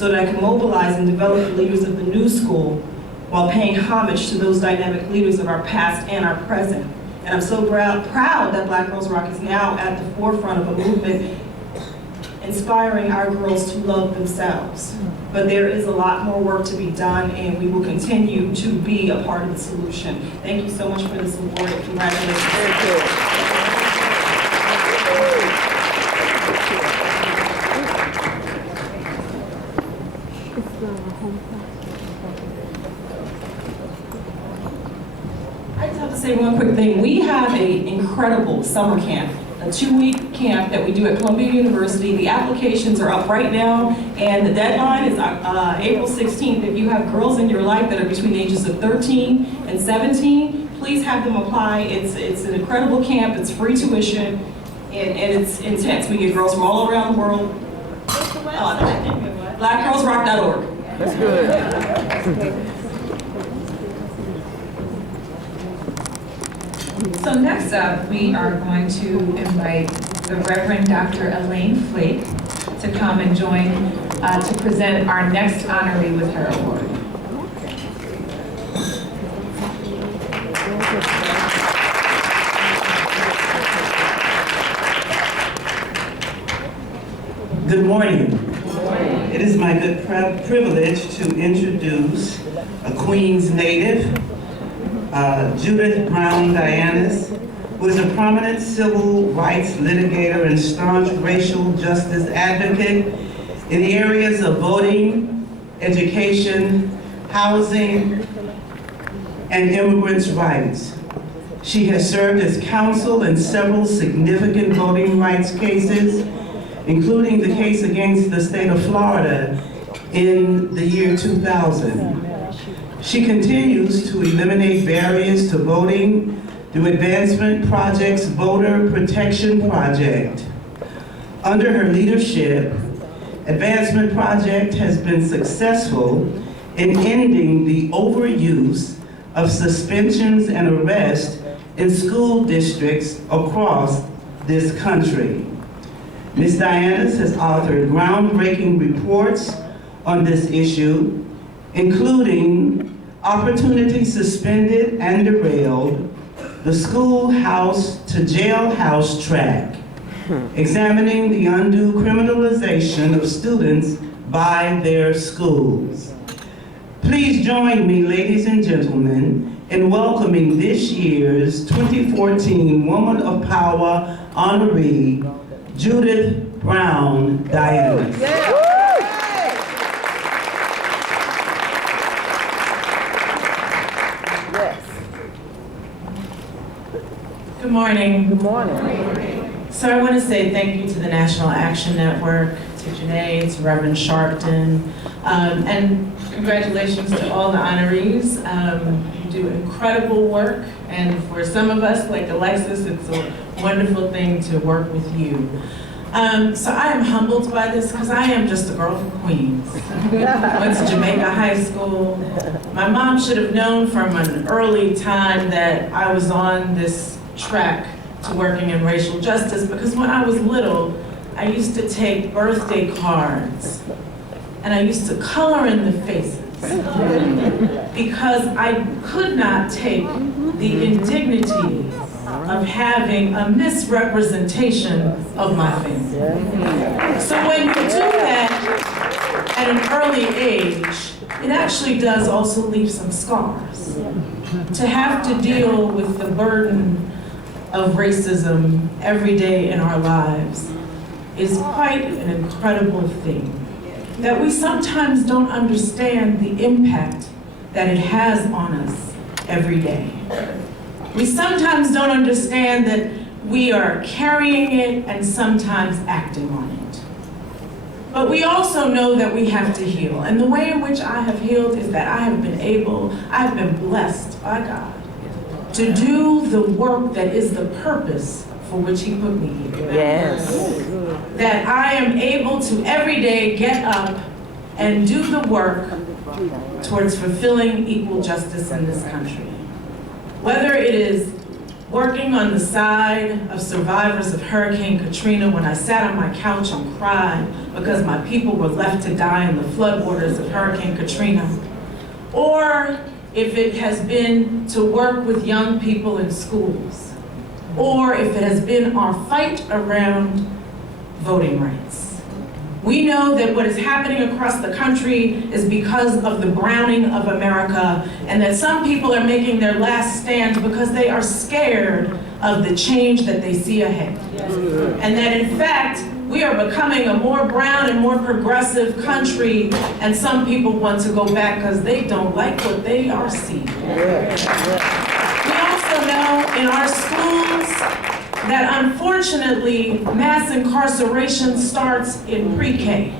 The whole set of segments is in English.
so that I can mobilize and develop the leaders of the new school while paying homage to those dynamic leaders of our past and our present. And I'm so proud that Black Girls Rock is now at the forefront of a movement inspiring our girls to love themselves. But there is a lot more work to be done, and we will continue to be a part of the solution. Thank you so much for this award. Congratulations. Thank you. I just have to say one quick thing. We have an incredible summer camp, a 2-week camp that we do at Columbia University. The applications are up right now, and the deadline is April 16th. If you have girls in your life that are between the ages of 13 and 17, please have them apply. It's an incredible camp. It's free tuition, and it's intense. We get girls from all around the world. BlackGirlsRock.org. That's good. So next up, we are going to invite the Reverend Dr. Elaine Flake to come and join to present our next honoree with her award. Good morning. It is my good privilege to introduce a Queens native, Judith Brown Dianis, who is a prominent civil rights litigator and staunch racial justice advocate in the areas of voting, education, housing, and immigrants' rights. She has served as counsel in several significant voting rights cases, including the case against the state of Florida in the year 2000. She continues to eliminate barriers to voting through Advancement Project's Voter Protection Project. Under her leadership, Advancement Project has been successful in ending the overuse of suspensions and arrests in school districts across this country. Ms. Dianis has authored groundbreaking reports on this issue, including Opportunity Suspended and Derailed, the Schoolhouse to Jailhouse Track, examining the undue criminalization of students by their schools. Please join me, ladies and gentlemen, in welcoming this year's 2014 Woman of Power honoree, Judith Brown Dianis. Yeah. Good morning. Good morning. So I want to say thank you to the National Action Network, to Janae, to Reverend Sharpton, and congratulations to all the honorees. You do incredible work, and for some of us, like Alexis, it's a wonderful thing to work with you. So I am humbled by this because I am just a girl from Queens. Went to Jamaica High School. My mom should have known from an early time that I was on this track to working in racial justice, because when I was little, I used to take birthday cards and I used to color in the faces because I could not take the indignity of having a misrepresentation of my family. So when you do that at an early age, it actually does also leave some scars. To have to deal with the burden of racism every day in our lives is quite an incredible thing. That we sometimes don't understand the impact that it has on us every day. We sometimes don't understand that we are carrying it and sometimes acting on it. But we also know that we have to heal. And the way in which I have healed is that I have been blessed by God to do the work that is the purpose for which He put me here. Yes. That I am able to every day get up and do the work towards fulfilling equal justice in this country. Whether it is working on the side of survivors of Hurricane Katrina when I sat on my couch and cried because my people were left to die in the floodwaters of Hurricane Katrina. Or if it has been to work with young people in schools. Or if it has been our fight around voting rights. We know that what is happening across the country is because of the browning of America, and that some people are making their last stand because they are scared of the change that they see ahead. And that in fact, we are becoming a more brown and more progressive country, and some people want to go back because they don't like what they are seeing. We also know in our schools that unfortunately mass incarceration starts in pre-K.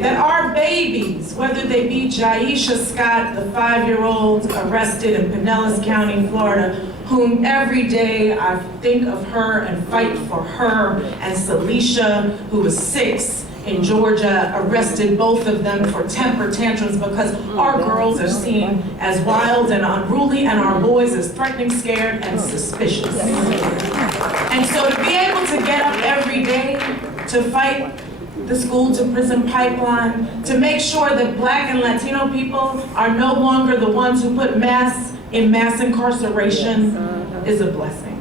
That our babies, whether they be Jaisha Scott, the 5-year-old arrested in Pinellas County, Florida, whom every day I think of her and fight for her, and Celicia, who was 6 in Georgia, arrested both of them for temper tantrums because our girls are seen as wild and unruly and our boys as threatening, scared, and suspicious. And so to be able to get up every day to fight the school to prison pipeline, to make sure that Black and Latino people are no longer the ones who put mass incarceration is a blessing.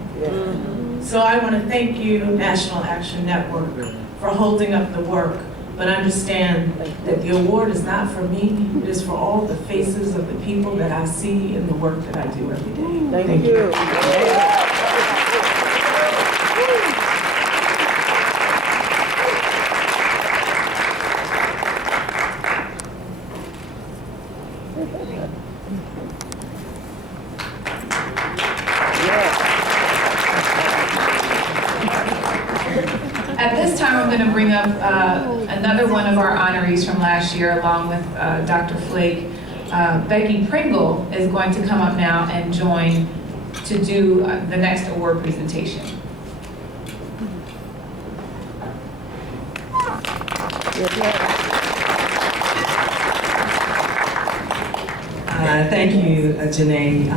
So I want to thank you, National Action Network, for holding up the work, but understand that the award is not for me, it is for all the faces of the people that I see in the work that I do every day. Thank you. At this time, I'm going to bring up another one of our honorees from last year, along with Dr. Flake. Becky Pringle is going to come up now and join to do the next award presentation. Thank you, Janae.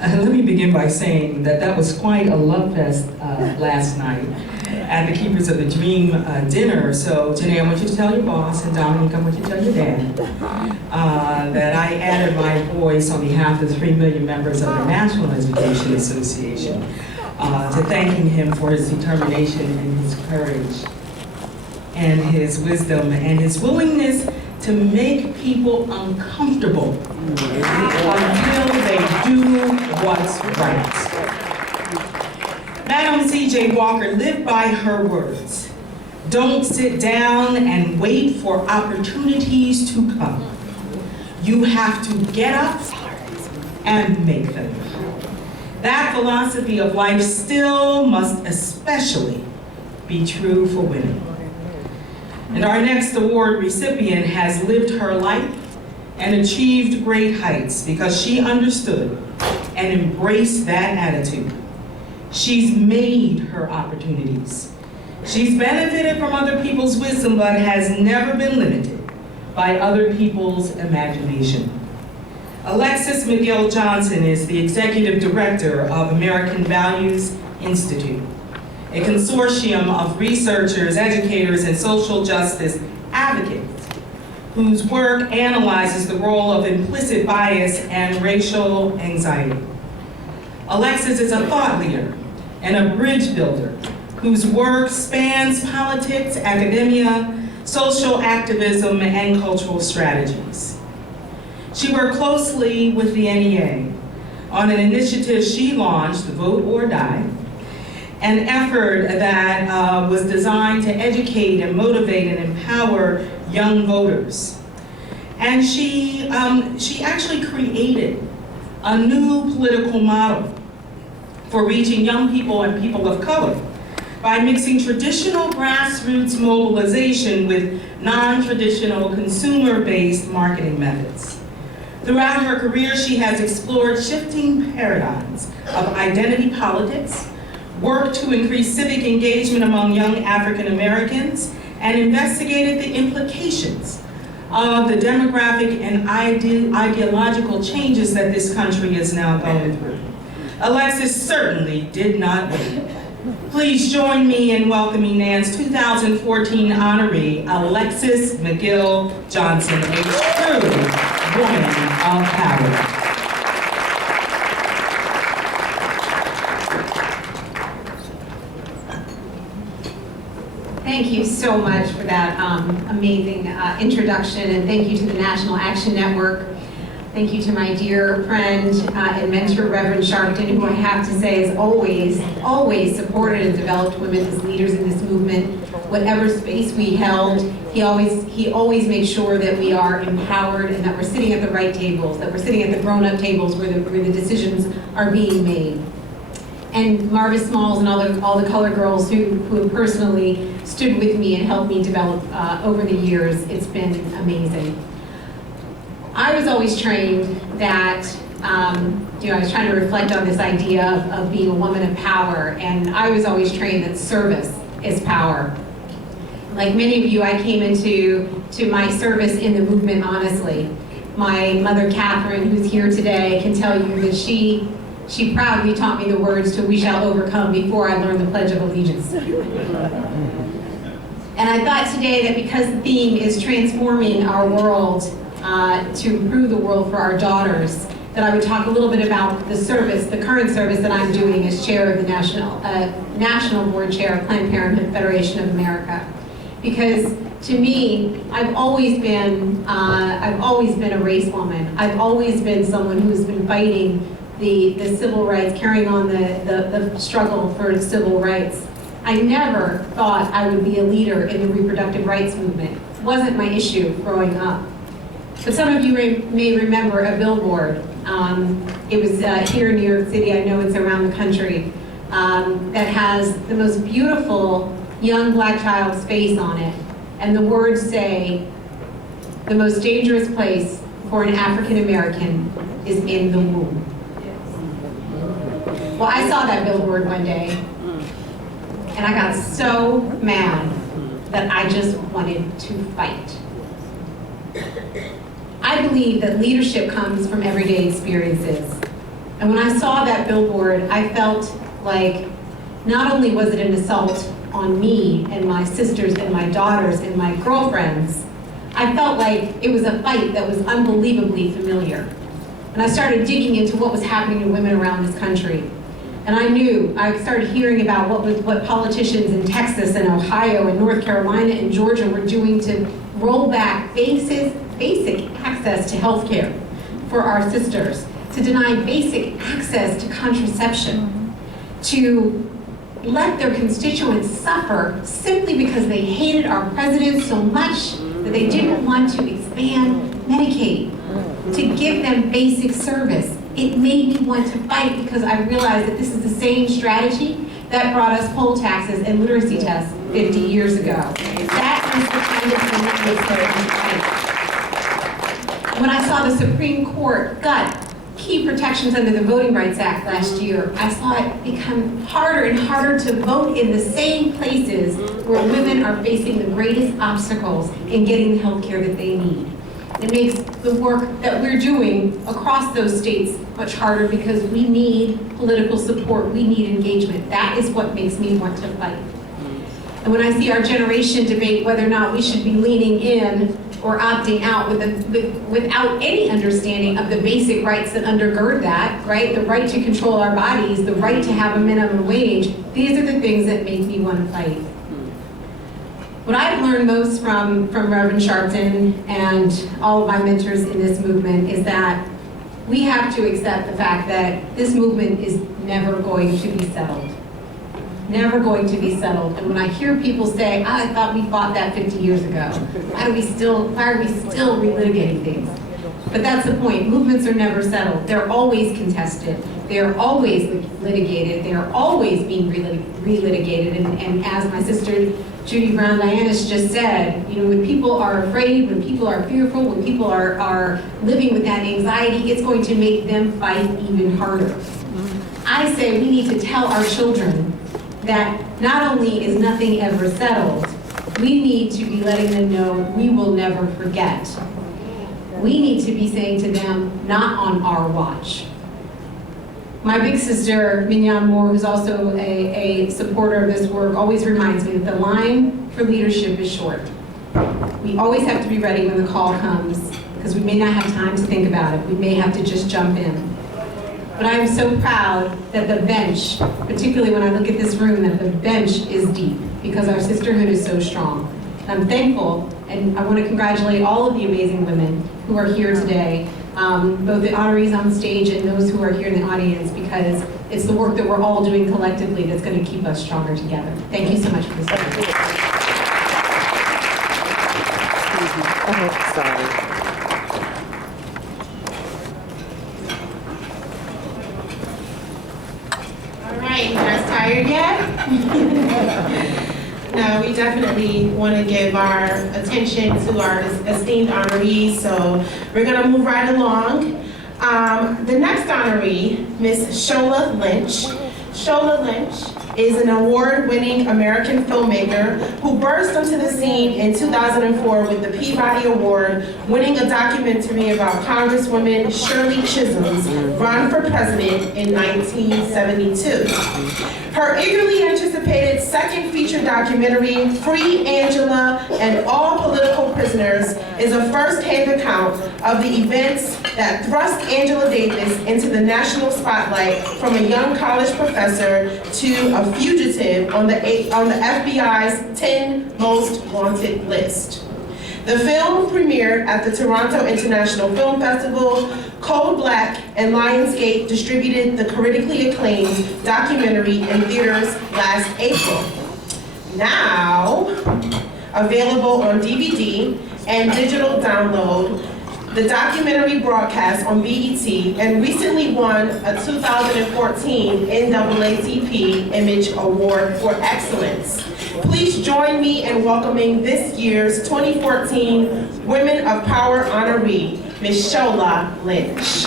Let me begin by saying that that was quite a love fest last night at the Keepers of the Dream dinner. So, Janae, I want you to tell your boss, and Dominique, I want you to tell your dad, that I added my voice on behalf of the 3 million members of the National Education Association to thanking him for his determination and his courage and his wisdom and his willingness to make people uncomfortable until they do what's right. Madam C.J. Walker lived by her words. Don't sit down and wait for opportunities to come. You have to get up and make them. That philosophy of life still must especially be true for women. And our next award recipient has lived her life and achieved great heights because she understood and embraced that attitude. She's made her opportunities. She's benefited from other people's wisdom, but has never been limited by other people's imagination. Alexis McGill Johnson is the Executive Director of American Values Institute, a consortium of researchers, educators, and social justice advocates whose work analyzes the role of implicit bias and racial anxiety. Alexis is a thought leader and a bridge builder whose work spans politics, academia, social activism, and cultural strategies. She worked closely with the NEA on an initiative she launched, Vote or Die, an effort that was designed to educate and motivate and empower young voters. And she actually created a new political model for reaching young people and people of color by mixing traditional grassroots mobilization with non-traditional consumer-based marketing methods. Throughout her career, she has explored shifting paradigms of identity politics, worked to increase civic engagement among young African Americans, and investigated the implications of the demographic and ideological changes that this country is now going through. Alexis certainly did not wait. Please join me in welcoming NAN's 2014 honoree, Alexis McGill Johnson, a true woman of power. Thank you so much for that amazing introduction, and thank you to the National Action Network. Thank you to my dear friend and mentor, Reverend Sharpton, who I have to say has always supported and developed women as leaders in this movement. Whatever space we held, he always made sure that we are empowered and that we're sitting at the right tables, that we're sitting at the grown-up tables where the decisions are being made. And Marva Smalls and all the color girls who personally stood with me and helped me develop over the years. It's been amazing. I was always trained that, I was trying to reflect on this idea of being a woman of power, and I was always trained that service is power. Like many of you, I came into my service in the movement honestly. My mother, Catherine, who's here today, can tell you that she proudly taught me the words to "We shall overcome" before I learned the Pledge of Allegiance. And I thought today that because the theme is transforming our world to improve the world for our daughters, that I would talk a little bit about the service, the current service that I'm doing as chair of the National Board Chair of Planned Parenthood Federation of America. Because to me, I've always been a race woman. I've always been someone who's been fighting the civil rights, carrying on the struggle for civil rights. I never thought I would be a leader in the reproductive rights movement. It wasn't my issue growing up. But some of you may remember a billboard. It was here in New York City, I know it's around the country, that has the most beautiful young black child's face on it. And the words say, "The most dangerous place for an African American is in the womb." Well, I saw that billboard one day, and I got so mad that I just wanted to fight. I believe that leadership comes from everyday experiences. And when I saw that billboard, I felt like not only was it an assault on me and my sisters and my daughters and my girlfriends, I felt like it was a fight that was unbelievably familiar. And I started digging into what was happening to women around this country. And I started hearing about what politicians in Texas and Ohio and North Carolina and Georgia were doing to roll back basic access to health care for our sisters, to deny basic access to contraception, to let their constituents suffer simply because they hated our president so much that they didn't want to expand Medicaid, to give them basic service. It made me want to fight because I realized that this is the same strategy that brought us poll taxes and literacy tests 50 years ago. That is the kind of commitment that we fight. When I saw the Supreme Court gut key protections under the Voting Rights Act last year, I saw it become harder and harder to vote in the same places where women are facing the greatest obstacles in getting the health care that they need. It makes the work that we're doing across those states much harder because we need political support, we need engagement. That is what makes me want to fight. And when I see our generation debate whether or not we should be leaning in or opting out without any understanding of the basic rights that undergird that, right? The right to control our bodies, the right to have a minimum wage, these are the things that make me want to fight. What I've learned most from Reverend Sharpton and all of my mentors in this movement is that we have to accept the fact that this movement is never going to be settled. Never going to be settled. And when I hear people say, I thought we fought that 50 years ago, why are we still relitigating things? But that's the point. Movements are never settled. They're always contested. They're always litigated. They're always being relitigated. And as my sister Judy Brown Dianis just said, when people are afraid, when people are fearful, when people are living with that anxiety, it's going to make them fight even harder. I say we need to tell our children that not only is nothing ever settled, we need to be letting them know we will never forget. We need to be saying to them, not on our watch. My big sister, Mignon Moore, who's also a supporter of this work, always reminds me that the line for leadership is short. We always have to be ready when the call comes, because we may not have time to think about it. We may have to just jump in. But I am so proud that the bench, particularly when I look at this room, that the bench is deep, because our sisterhood is so strong. I'm thankful, and I want to congratulate all of the amazing women who are here today, both the honorees on stage and those who are here in the audience, because it's the work that we're all doing collectively that's going to keep us stronger together. Thank you so much for this. Oh, sorry. All right, you guys tired yet? No, we definitely want to give our attention to our esteemed honorees, so we're going to move right along. The next honoree, Miss Shola Lynch. Shola Lynch is an award-winning American filmmaker who burst onto the scene in 2004 with the Peabody Award, winning a documentary about Congresswoman Shirley Chisholm's run for president in 1972. Her eagerly anticipated second feature documentary, Free Angela and All Political Prisoners, is a first-hand account of the events that thrust Angela Davis into the national spotlight, from a young college professor to a fugitive on the FBI's 10 most wanted list. The film premiered at the Toronto International Film Festival. Code Black and Lionsgate distributed the critically acclaimed documentary in theaters last April. Now, available on DVD and digital download, the documentary broadcast on BET and recently won a 2014 NAACP Image Award for Excellence. Please join me in welcoming this year's 2014 Women of Power honoree, Ms. Shola Lynch.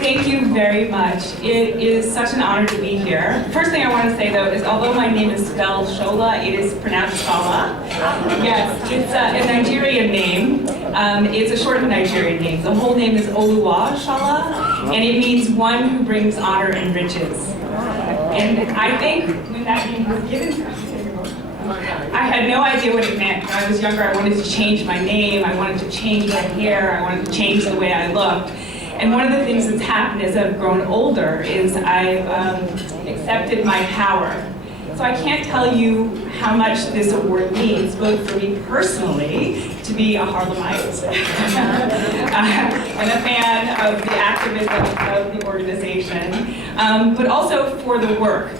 Thank you very much. It is such an honor to be here. First thing I want to say, though, is although my name is spelled Shola, it is pronounced Shola. Yes, it's a Nigerian name. It's a shortened Nigerian name. The whole name is Oluwa Shola, and it means one who brings honor and riches. And I think when that name was given to me, I had no idea what it meant. When I was younger, I wanted to change my name, I wanted to change my hair, I wanted to change the way I looked. And one of the things that's happened as I've grown older is I've accepted my power. So I can't tell you how much this award means, both for me personally, to be a Harlemite, and a fan of the activism of the organization, but also for the work.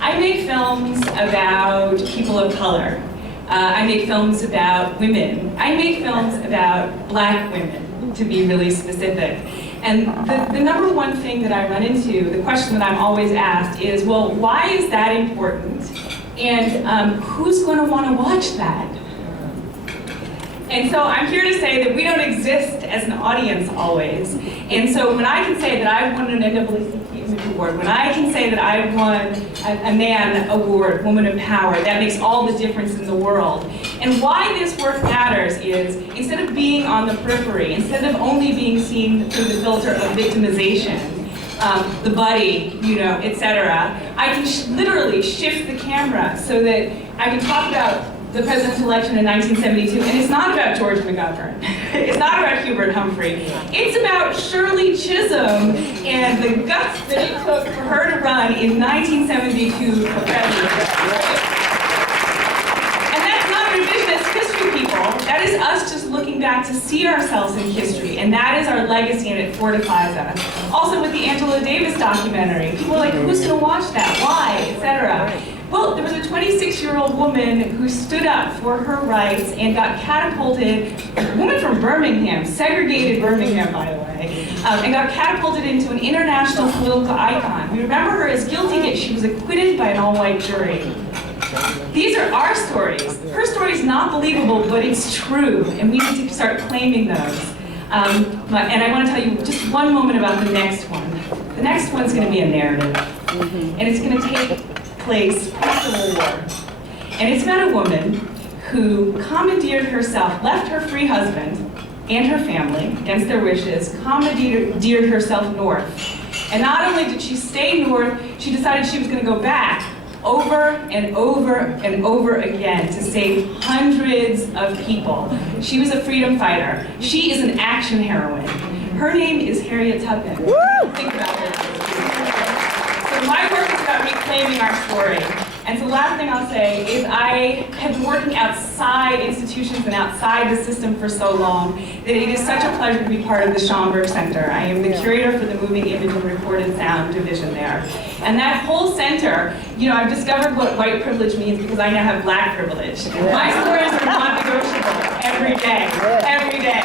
I make films about people of color. I make films about women. I make films about Black women, to be really specific. And the number one thing that I run into, the question that I'm always asked is, well, why is that important? And who's going to want to watch that? And so I'm here to say that we don't exist as an audience always. And so when I can say that I've won an NAACP Image Award, when I can say that I've won a Man Award, Woman of Power, that makes all the difference in the world. And why this work matters is, instead of being on the periphery, instead of only being seen through the filter of victimization, the buddy, etc., I can literally shift the camera so that I can talk about the president's election in 1972, and it's not about George McGovern. It's not about Hubert Humphrey. It's about Shirley Chisholm and the guts that it took for her to run in 1972 for president. And that's not revisionist history, people. That is us just looking back to see ourselves in history, and that is our legacy, and it fortifies us. Also with the Angela Davis documentary, people are like, who's gonna watch that? Why? Etc. Well, there was a 26-year-old woman who stood up for her rights and got catapulted, a woman from Birmingham, segregated Birmingham, by the way, and got catapulted into an international political icon. We remember her as guilty, yet she was acquitted by an all-white jury. These are our stories. Her story is not believable, but it's true, and we need to start claiming those. And I want to tell you just one moment about the next one. The next one's going to be a narrative, and it's going to take place post-Civil War. And it's about a woman who commandeered herself, left her free husband, and her family, against their wishes, commandeered herself north. And not only did she stay north, she decided she was going to go back over and over and over again to save hundreds of people. She was a freedom fighter. She is an action heroine. Her name is Harriet Tubman. Think about her. So my work is about reclaiming our story. And so the last thing I'll say is I have been working outside institutions and outside the system for so long that it is such a pleasure to be part of the Schomburg Center. I am the curator for the Moving Image and Recorded Sound division there. And that whole center, you know, I've discovered what white privilege means because I now have black privilege. My stories are non-negotiable every day, every day.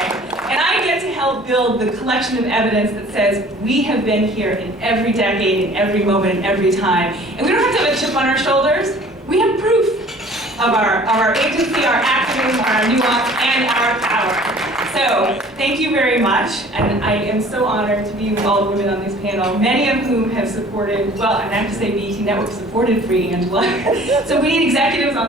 And I get to help build the collection of evidence that says we have been here in every decade, in every moment, in every time. And we don't have to have a chip on our shoulders. We have proof of our agency, our activism, our nuance, and our power. So thank you very much. And I am so honored to be with all the women on this panel, many of whom have supported, well, I have to say BET Network supported Free Angela. So we need executives on